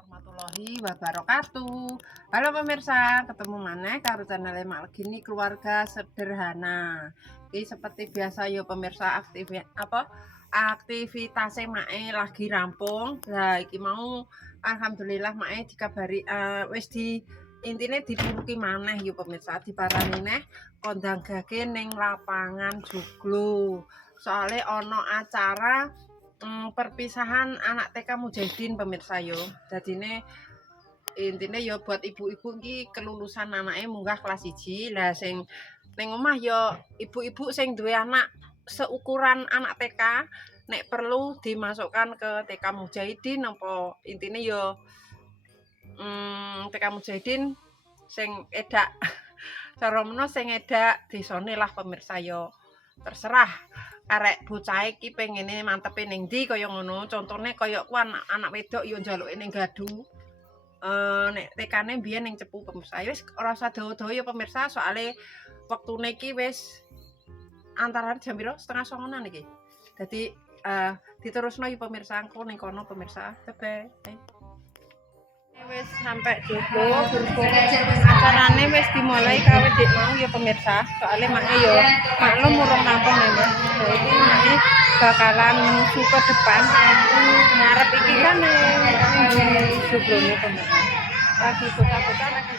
warahmatullahi wabarakatuh. Halo pemirsa, ketemu mana karo channel Mak Legini keluarga sederhana. Ini seperti biasa yo pemirsa aktivitas Mae lagi rampung. Nah, iki mau alhamdulillah Mae dikabari wis di intine dipuruki maneh yo pemirsa, diparani neh kondang gage ning lapangan joglo. Soalnya ono acara perpisahan anak TK Mujahidin pemirsa yo. Dadine intine yo buat ibu-ibu iki kelulusan anake munggah kelas 1. Lah sing ning omah yo ibu-ibu sing duwe anak seukuran anak TK nek perlu dimasukkan ke TK Mujahidin apa intine yo TK Mujahidin sing edak cara meno sing edak desane lah pemirsa yo. Terserah arek bocah iki pengene mantepe ning ndi kaya ngono. Contone kaya ku anak wedok yo njaluke ning Gadu. Nek TK-ne mbiyen ning Cepu pemirsa. Wis ora usah dawa-dawa ya pemirsa, soalé wektune iki wis antara jam piro? 8:30-an iki. Dadi diterusno ya pemirsa, engko ning kono pemirsa. Bye. Wis sampai Joglo, berhubung acarane wis dimulai kawit dik mau ya pemirsa. Soalnya maknya yo maklum urung rampung ya Mas. Jadi maknya bakalan menuju ke depan. Ngarep iki kan Joglone pemirsa. Lagi buka-buka lagi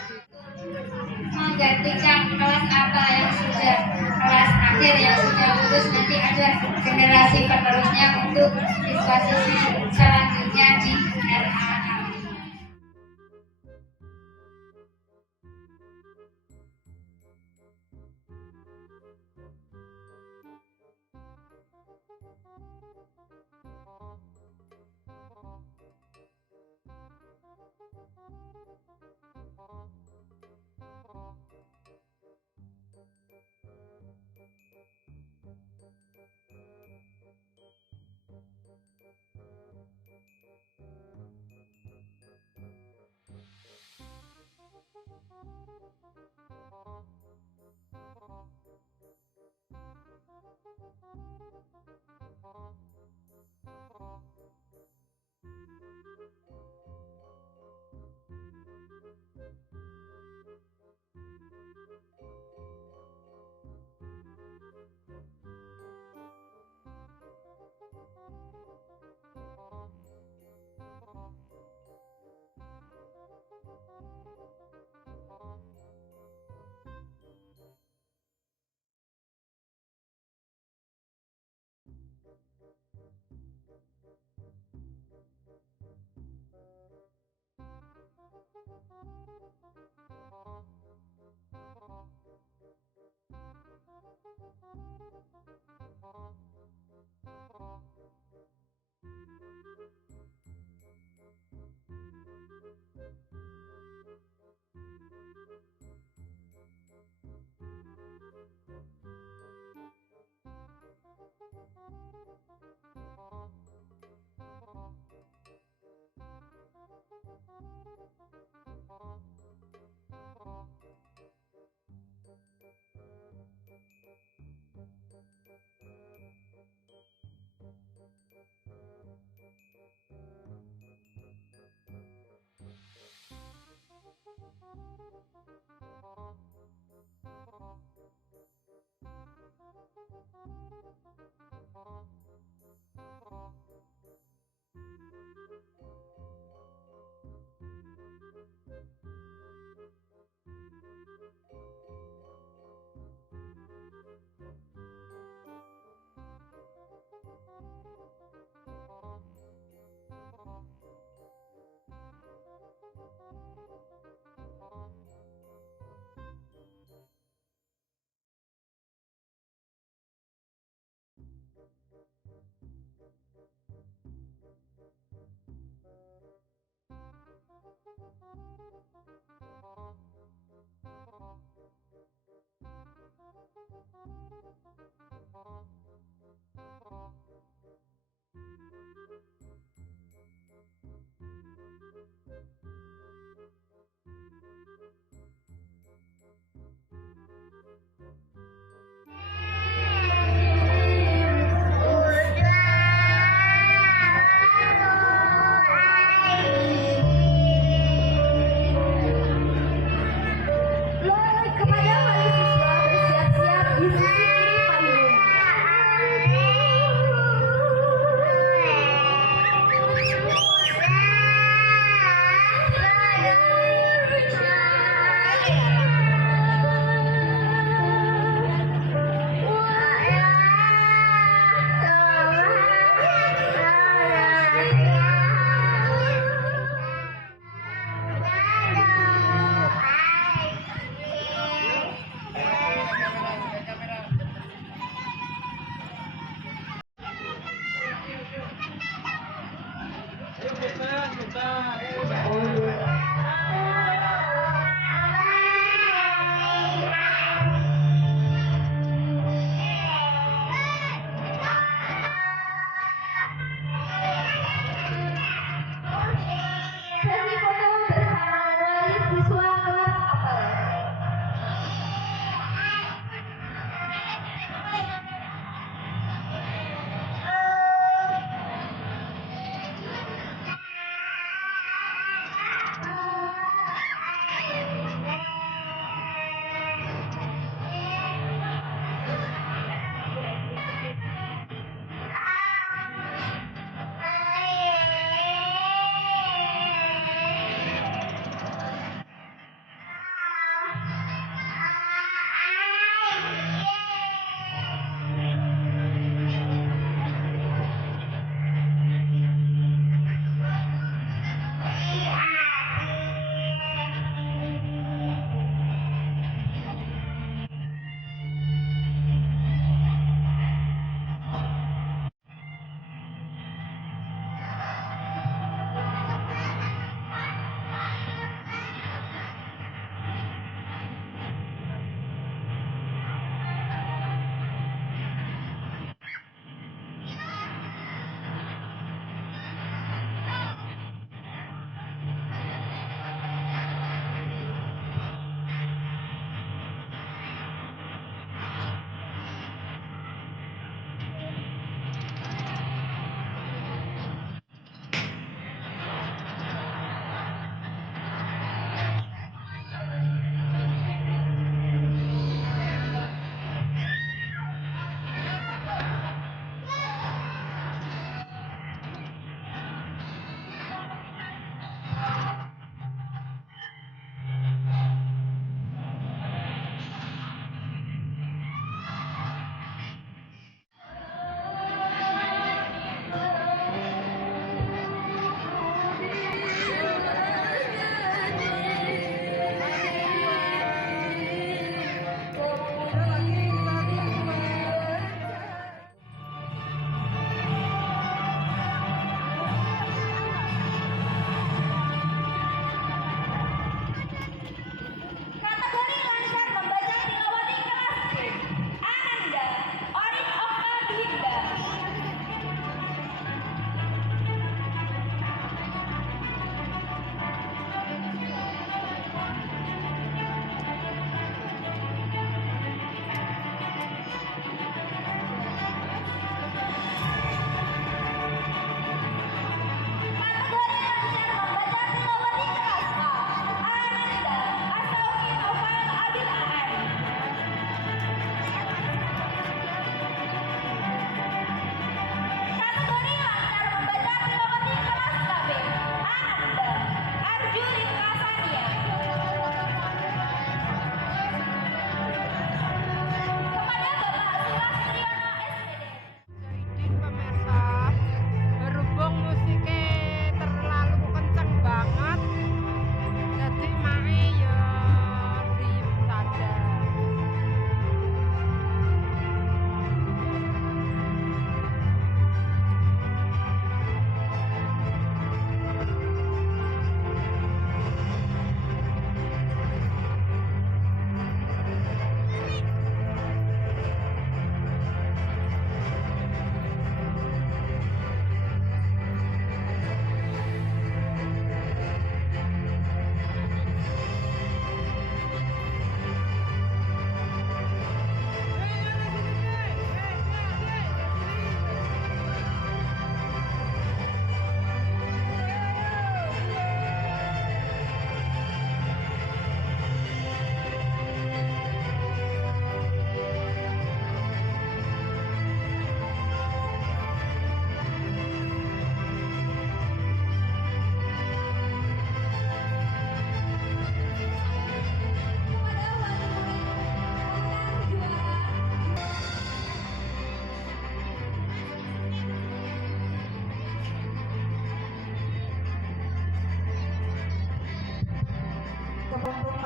menggantikan kelas apa yang sudah kelas akhir yang sudah lulus, nanti ada generasi penerusnya untuk diskusi selanjutnya di RA.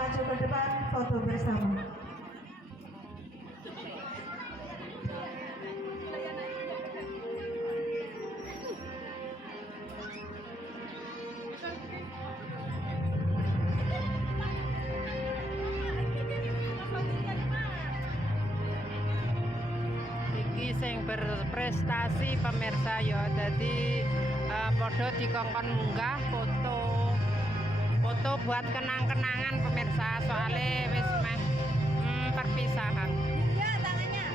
maju ke depan, foto bersama. Iki sing berprestasi pemirsa ya, jadi podo dikongkon munggah foto buat kenang-kenangan pemirsa, soalnya wis meh perpisahan. Ya, tangannya.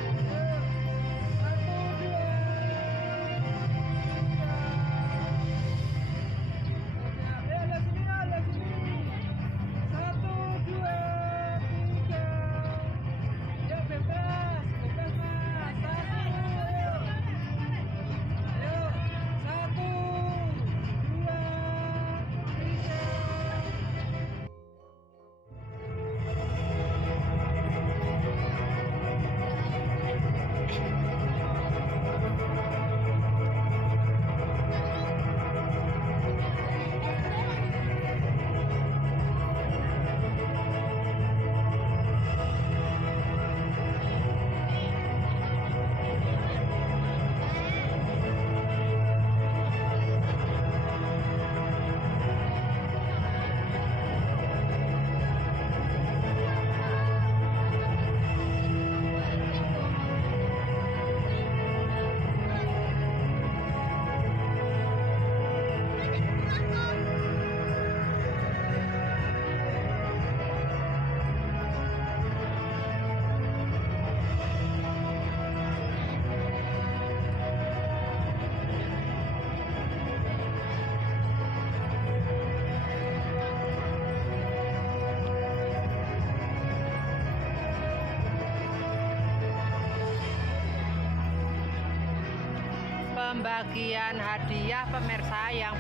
Pembagian hadiah pemirsa yang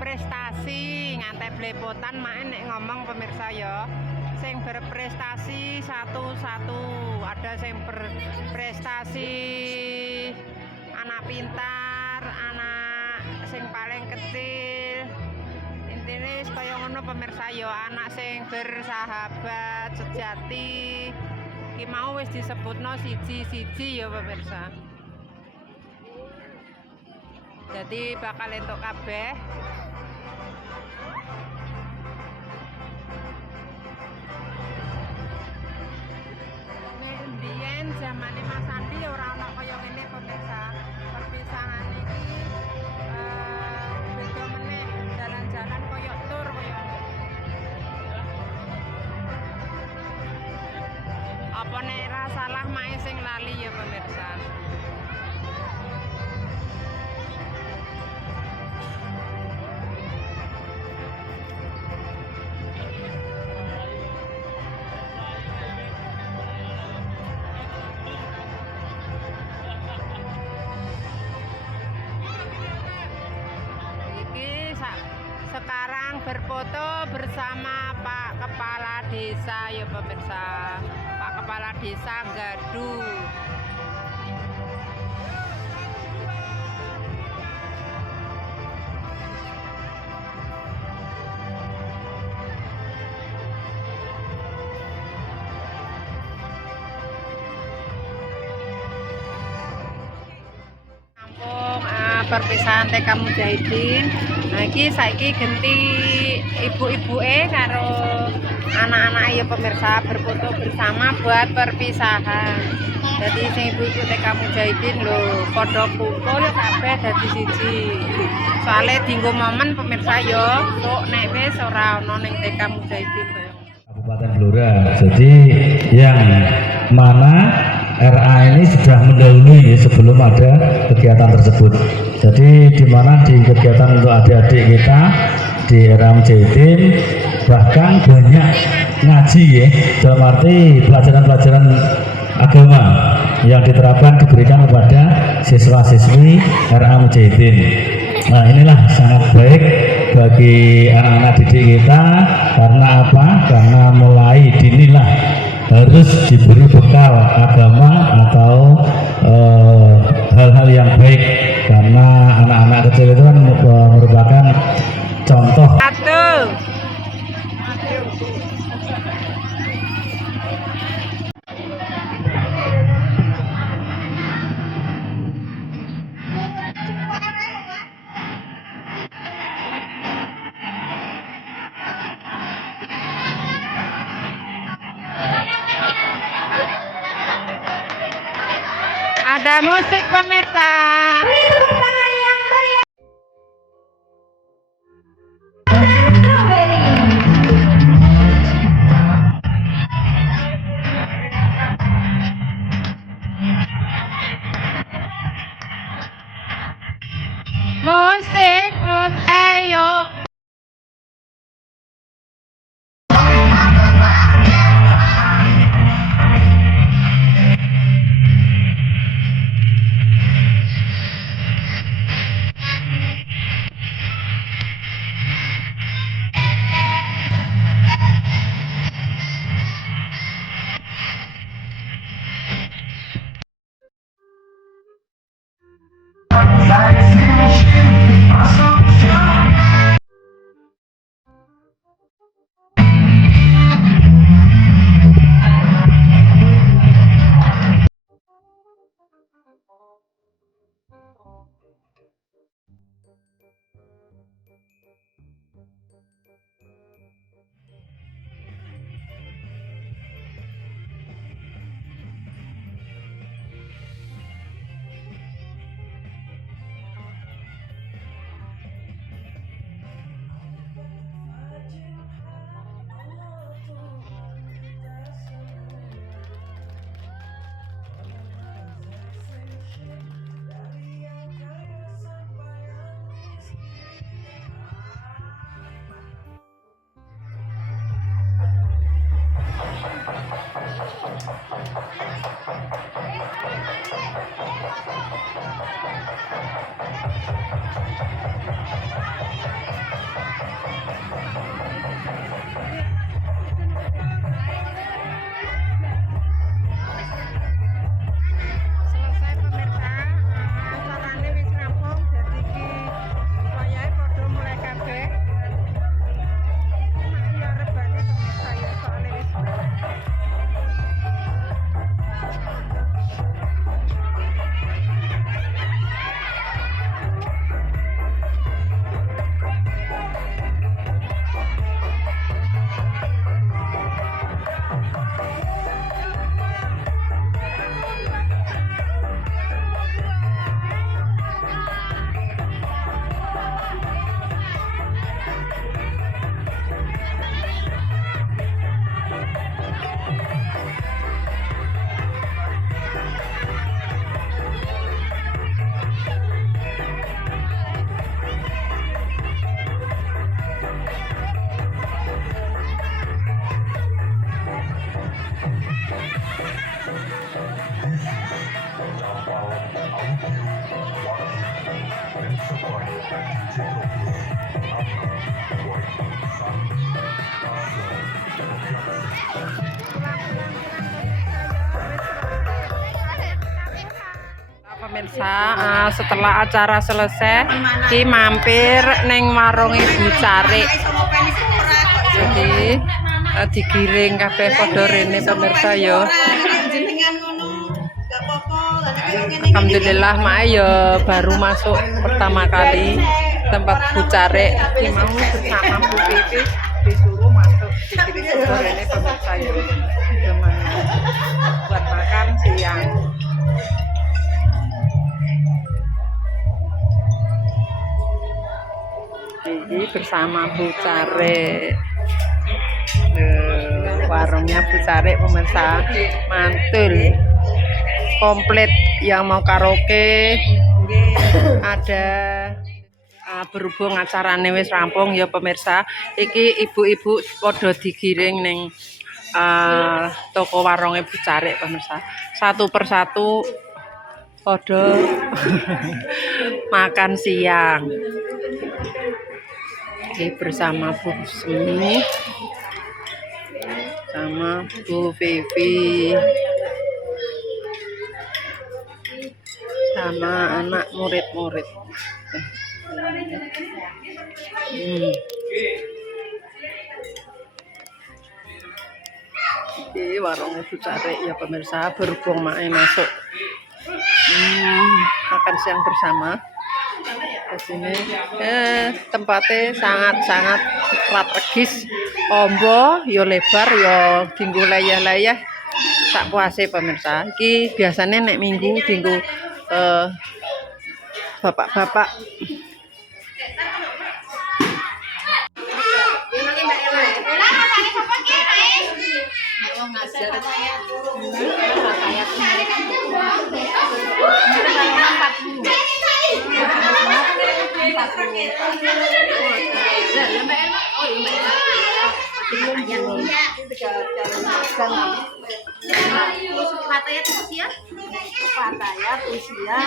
prestasi ngantai blepotan main nek ngomong pemirsa ya, sing berprestasi satu-satu, ada sing berprestasi anak pintar, anak sing paling kecil, intinya kaya ngono pemirsa ya, anak sing bersahabat sejati. Iki mau wis disebutno siji-siji ya pemirsa. Jadi bakal entuk kabeh. Nek mbiyen zamane Mas Andi ora ana kaya ngene pemirsa. Perpisahan iki beda meneh, jalan-jalan kaya tur kaya apa nek ra salah mae sing lali ya pemirsa. Iki sekarang berfoto bersama Pak Kepala Desa ya pemirsa. Pak Kepala Desa Gaduh. Perpisahan TK Mujahidin. Nah iki saiki genti ibu-ibuke karo anak-anak ya pemirsa berfoto bersama buat perpisahan. Jadi sing ibu-ibu TK Mujahidin lho padha kumpul kabeh dadi siji. Soale dinggo momen pemirsa ya, kok nek wis ora ana ning TK Mujahidin kaya. Kabupaten Blora. Jadi yang mana RA ini sudah mendahului sebelum ada kegiatan tersebut. Jadi di mana di kegiatan untuk adik-adik kita di RA Mujahidin bahkan banyak ngaji ya, dalam arti pelajaran-pelajaran agama yang diterapkan diberikan kepada siswa-siswi RA Mujahidin. Nah inilah sangat baik bagi anak-anak didik kita, karena apa? Karena mulai dinilah harus diberi bekal agama atau hal-hal yang baik, karena anak-anak kecil itu kan merupakan contoh. Ada musik pemirsa. Tepuk tangan yang meriah. Strawberry. Musik, ayo. Selesai pemirsa, acarane wis rampung dadi iki wayahe padha mulai kabeh. Nek ya rebane pemirsa ya soalnya wis pemirsa, setelah acara selesai ki mampir neng warung Ibu Carik. Jadi digiring kabeh padha rene pemirsa ya. Alhamdulillah mae ya baru masuk pertama kali tempat Bu Carik. Ki mau bersama Bu Pipi disuruh masuk digiring padha rene pemirsa ya. Buat makan siang. Ini bersama Bu Carik. Warungnya Bu Carik pemirsa, mantul komplit. Yang mau karaoke ada. Berhubung acarane wis rampung ya pemirsa, iki ibu-ibu padha digiring ning toko warungnya Bu Carik pemirsa. Satu persatu padha makan siang. Oke, bersama Bu Semi sama Bu Vivi sama anak murid-murid. Ini warungnya Bu Carik ya pemirsa, berhubung mae masuk makan siang bersama di sini. Tempatnya sangat-sangat strategis, ombo yo lebar yo dinggo layah-layah sak puase pemirsa. Iki biasanya nek minggu dinggo bapak-bapak. Pataya usia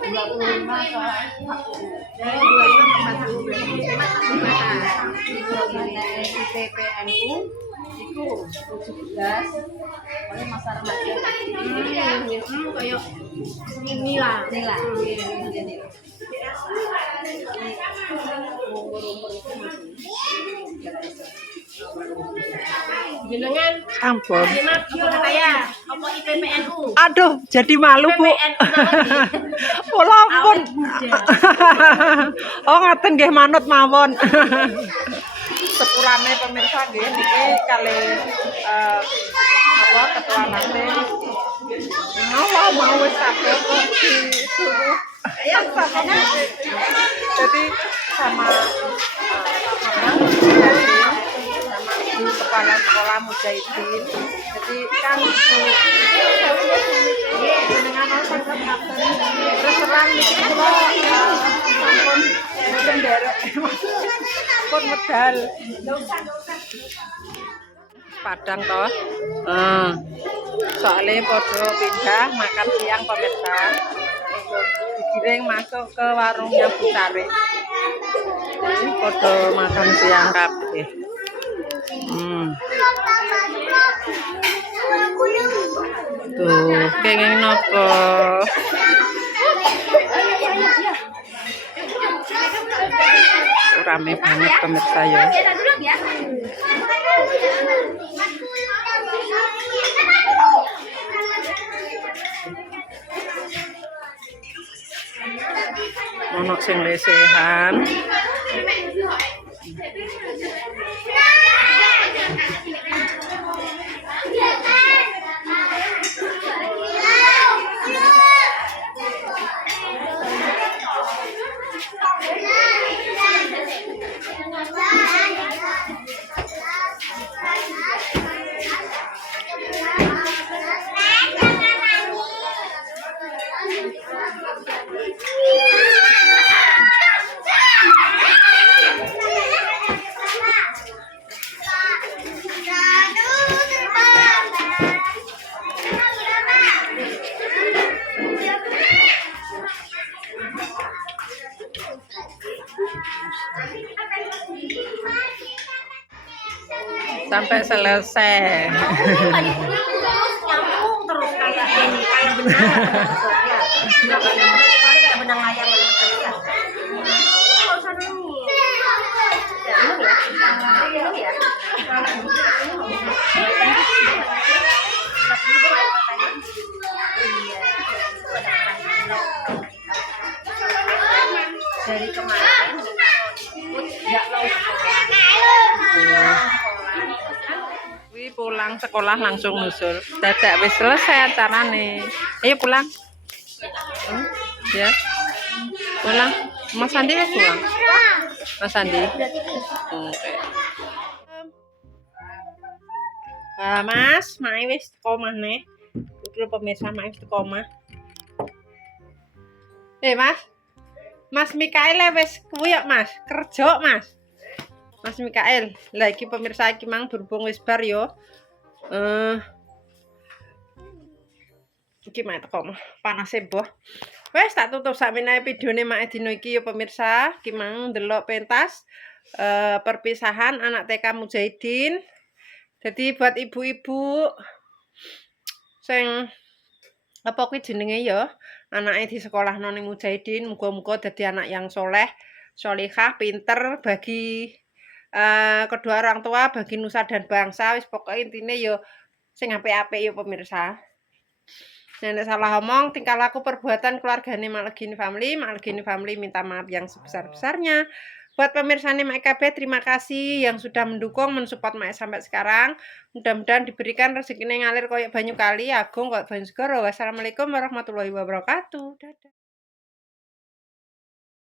25 ke PNU itu 17 oleh masa remaja. Kayak ini lah. Jenengan sampun. saya apa IPPNU? Aduh, jadi malu, Bu. Oh, ampun. Oh, ngaten nggih manut mawon. Sepurane pemirsa nggih niki kali apa ketuanane. Mau wis kabeh kok disuruh. Jadi sama di kepala sekolah Mujahidin. Jadi kan dengan terus terang niki kula sampun nderek pun medal Padang toh. Soalnya podo pindah makan siang pemirsa. Digiring masuk ke warungnya Bu Sari. Jadi podo makan siang kabeh. Tuh, kenging nopo? Rame banget pemirsa ya. Ono sing lesehan. Sampai selesai. Nyambung terus kayak ini, kayak benang. Kayak benang layar ya. Enggak usah nangis. Ya, ini ya. Dari kemarin enggak mau Wih, pulang sekolah langsung nusul. Dadak wis selesai acarane. Ayo pulang. Ya. Pulang. Mas Andi wis pulang. Mas Andi. Oke. Mas, mae wis teko maneh. Kudu pemirsa mae wis teko omah. Mas. Mas Mikael wis kuwi yok, Mas. Kerja, Mas. Mas Mikael, lah iki pemirsa iki mang berhubung wis bar yo. Iki mek teko panase boh. Wes tak tutup sakmenae videone mak dino iki yo pemirsa. Iki mang ndelok pentas perpisahan anak TK Mujahidin. Jadi buat ibu-ibu sing apa kuwi jenenge ya, anake di sekolah ning Mujahidin, muga-muga dadi anak yang soleh, solihah, pinter bagi kedua orang tua, bagi nusa dan bangsa. Wis pokoknya intine yo sing apik-apik yo pemirsa. Nek salah omong, tingkah laku perbuatan keluargane Mak Legini Family minta maaf yang sebesar-besarnya. Buat pemirsa Mak KB, terima kasih yang sudah mendukung, mensupport Mak sampai sekarang. Mudah-mudahan diberikan rezekinya ngalir koyok banyu kali, agung koyok banyu segoro. Wassalamualaikum warahmatullahi wabarakatuh. Dadah.